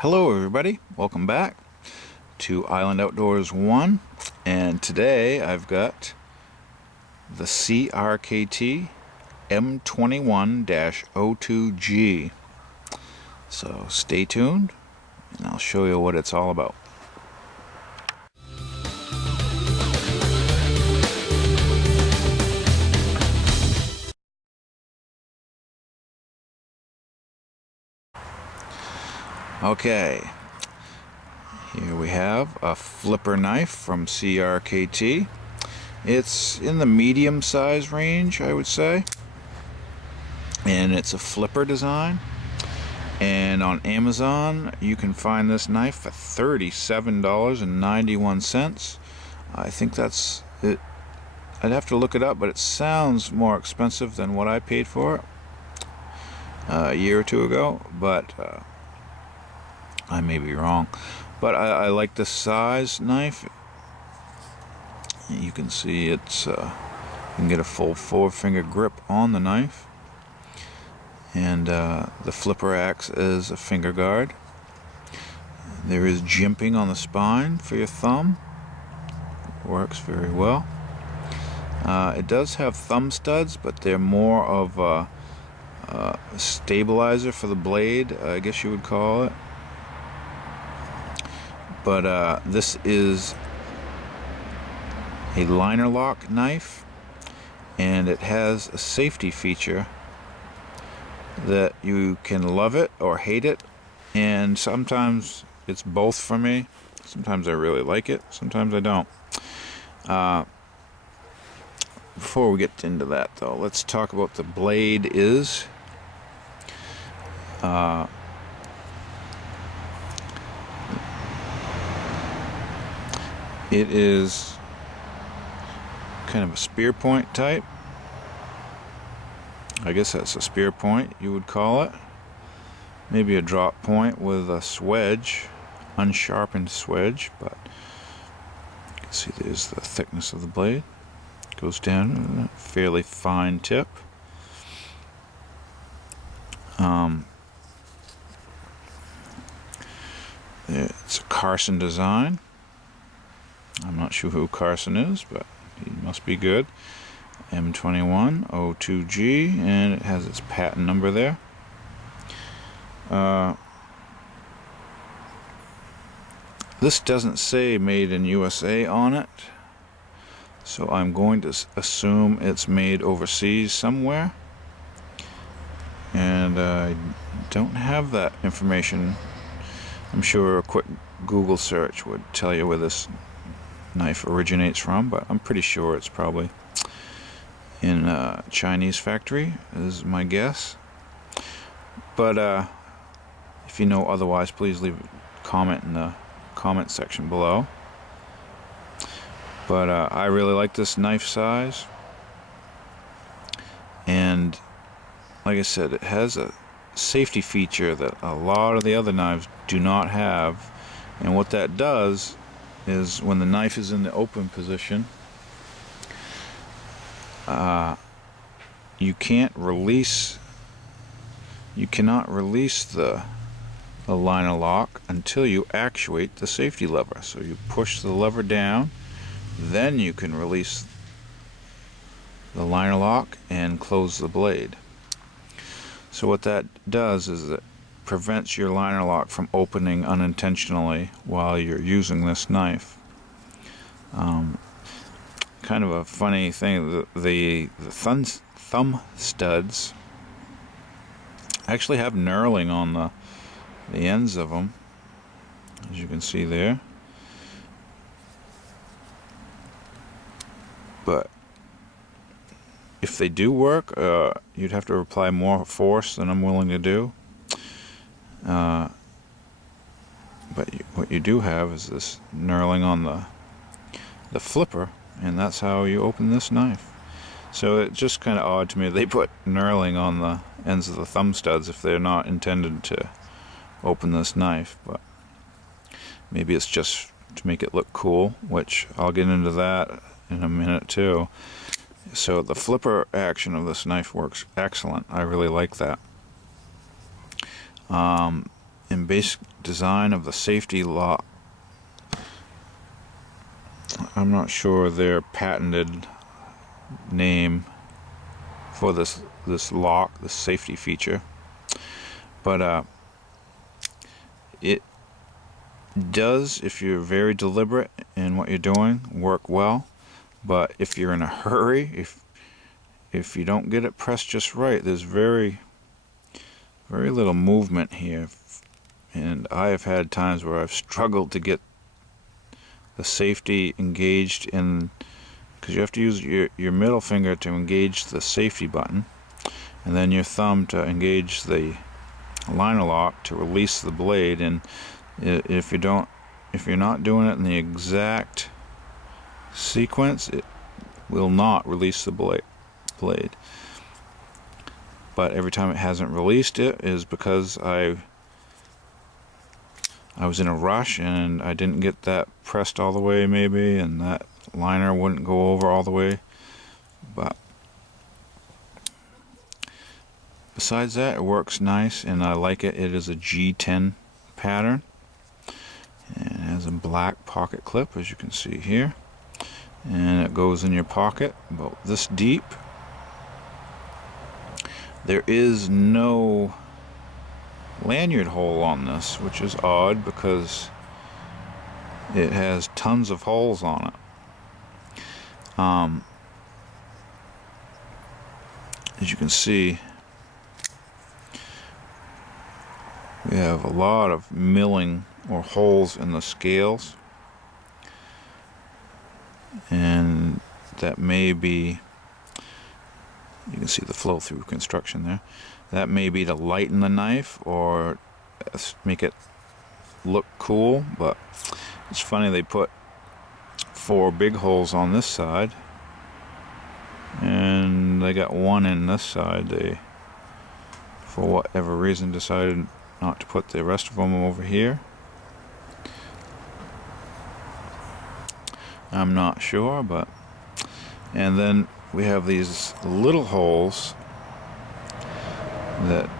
Hello everybody, welcome back to Island Outdoors 1, and today I've got the CRKT M21-02G. So stay tuned and I'll show you what it's all about. Okay, here we have a flipper knife from CRKT. It's in the medium size range, I would say, and it's a flipper design. And on Amazon you can find this knife for $37.91. I think that's it. I'd have to look it up, but it sounds more expensive than what I paid for it a year or two ago, but I may be wrong. But I like this size knife. You can see it's you can get a full 4-finger grip on the knife, and the flipper acts as a finger guard. There is jimping on the spine for your thumb. Works very well. It does have thumb studs, but they're more of a stabilizer for the blade, I guess you would call it. But this is a liner lock knife, and it has a safety feature that you can love it or hate it, and sometimes it's both for me. Sometimes I really like it, sometimes I don't. Before we get into that though, let's talk about the blade is. It is kind of a spear point type. I guess that's a spear point you would call it. Maybe a drop point with a swedge, unsharpened swedge, but you can see there's the thickness of the blade. It goes down with a fairly fine tip. It's a Carson design. I'm not sure who Carson is, but he must be good. M21-02G, and it has its patent number there. This doesn't say made in USA on it, so I'm going to assume it's made overseas somewhere, and I don't have that information. I'm sure a quick Google search would tell you where this knife originates from, but I'm pretty sure it's probably in a Chinese factory, is my guess. But if you know otherwise, please leave a comment in the comment section below. But I really like this knife size, and like I said, it has a safety feature that a lot of the other knives do not have. And what that does is, when the knife is in the open position, you cannot release the liner lock until you actuate the safety lever. So you push the lever down, then you can release the liner lock and close the blade. So what that does is it prevents your liner lock from opening unintentionally while you're using this knife. Kind of a funny thing, the thumb studs actually have knurling on the ends of them, as you can see there. But if they do work, you'd have to apply more force than I'm willing to do. But what you do have is this knurling on the flipper, and that's how you open this knife. So it's just kind of odd to me they put knurling on the ends of the thumb studs if they're not intended to open this knife, but maybe it's just to make it look cool, which I'll get into that in a minute too. So the flipper action of this knife works excellent. I really like that. and basic design of the safety lock. I'm not sure their patented name for this lock, this safety feature, but it does, if you're very deliberate in what you're doing, work well. But if you're in a hurry, if you don't get it pressed just right, there's very little movement here, and I have had times where I've struggled to get the safety engaged in, because you have to use your middle finger to engage the safety button, and then your thumb to engage the liner lock to release the blade. And if you're not doing it in the exact sequence, it will not release the blade. But every time it hasn't released it is because I was in a rush and I didn't get that pressed all the way, maybe, and that liner wouldn't go over all the way. But besides that, it works nice and I like it. It is a G10 pattern and it has a black pocket clip, as you can see here, and it goes in your pocket about this deep. There is no lanyard hole on this, which is odd because it has tons of holes on it. As you can see, we have a lot of milling or holes in the scales, and that may be, you can see the flow through construction there, that may be to lighten the knife or make it look cool. But it's funny, they put 4 big holes on this side and they got 1 in this side. They, for whatever reason, decided not to put the rest of them over here. I'm not sure, but, and then we have these little holes that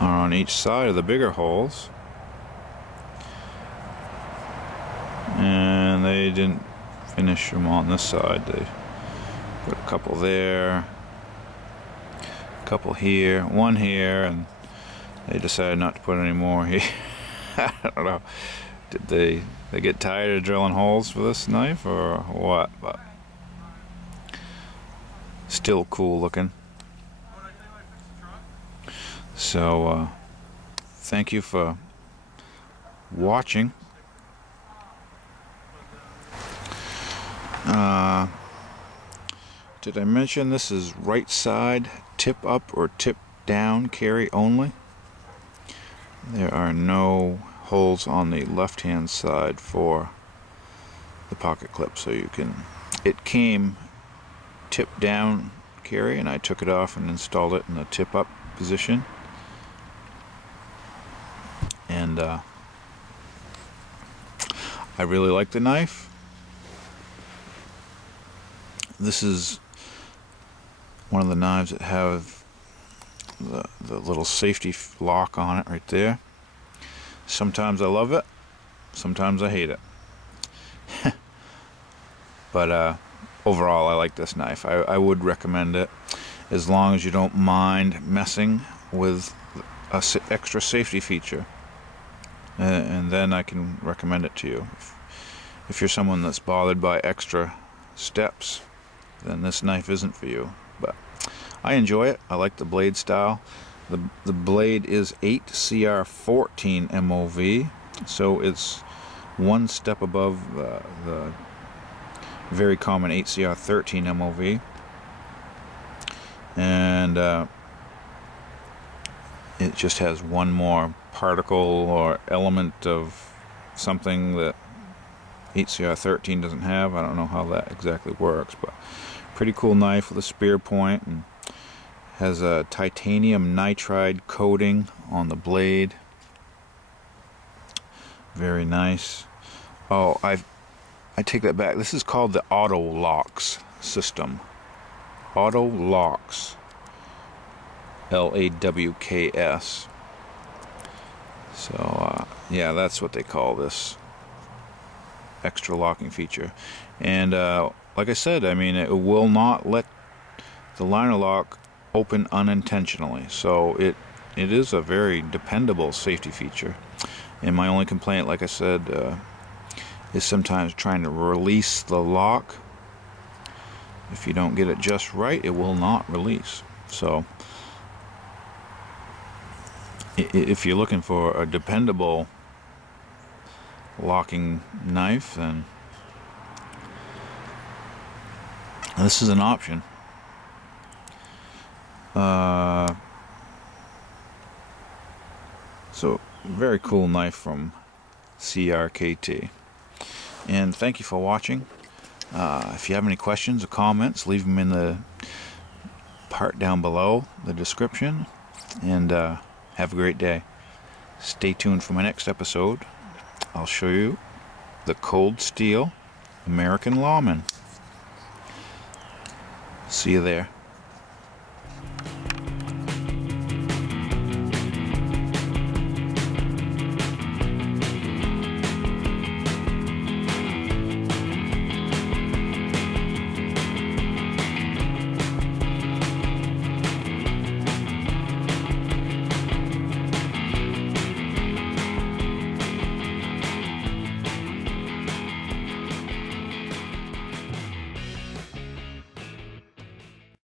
are on each side of the bigger holes, and they didn't finish them on this side. They put a couple there, a couple here, 1 here, and they decided not to put any more here. I don't know, did they get tired of drilling holes for this knife or what? But still cool looking. So thank you for watching. Did I mention this is right side tip up or tip down carry only? There are no holes on the left hand side for the pocket clip, so you can, it came tip down carry and I took it off and installed it in the tip up position. And I really like the knife. This is one of the knives that have the little safety lock on it right there. Sometimes I love it, sometimes I hate it. But overall I like this knife. I would recommend it, as long as you don't mind messing with a extra safety feature. And then I can recommend it to you. If you're someone that's bothered by extra steps, then this knife isn't for you. But I enjoy it. I like the blade style. The blade is 8CR14 MOV, so it's 1 step above the very common 8CR13 MOV. And it just has 1 more particle or element of something that 8CR13 doesn't have. I don't know how that exactly works, but pretty cool knife with a spear point, and has a titanium nitride coating on the blade. Very nice. Oh, I take that back. This is called the AutoLAWKS system. AutoLAWKS. LAWKS. So yeah, that's what they call this extra locking feature. And like I said, I mean, it will not let the liner lock open unintentionally, so it is a very dependable safety feature. And my only complaint, like I said, is sometimes trying to release the lock. If you don't get it just right, it will not release. So if you're looking for a dependable locking knife, then this is an option. So very cool knife from CRKT. And thank you for watching. If you have any questions or comments, leave them in the part down below the description. And have a great day. Stay tuned for my next episode. I'll show you the Cold Steel American Lawman. See you there.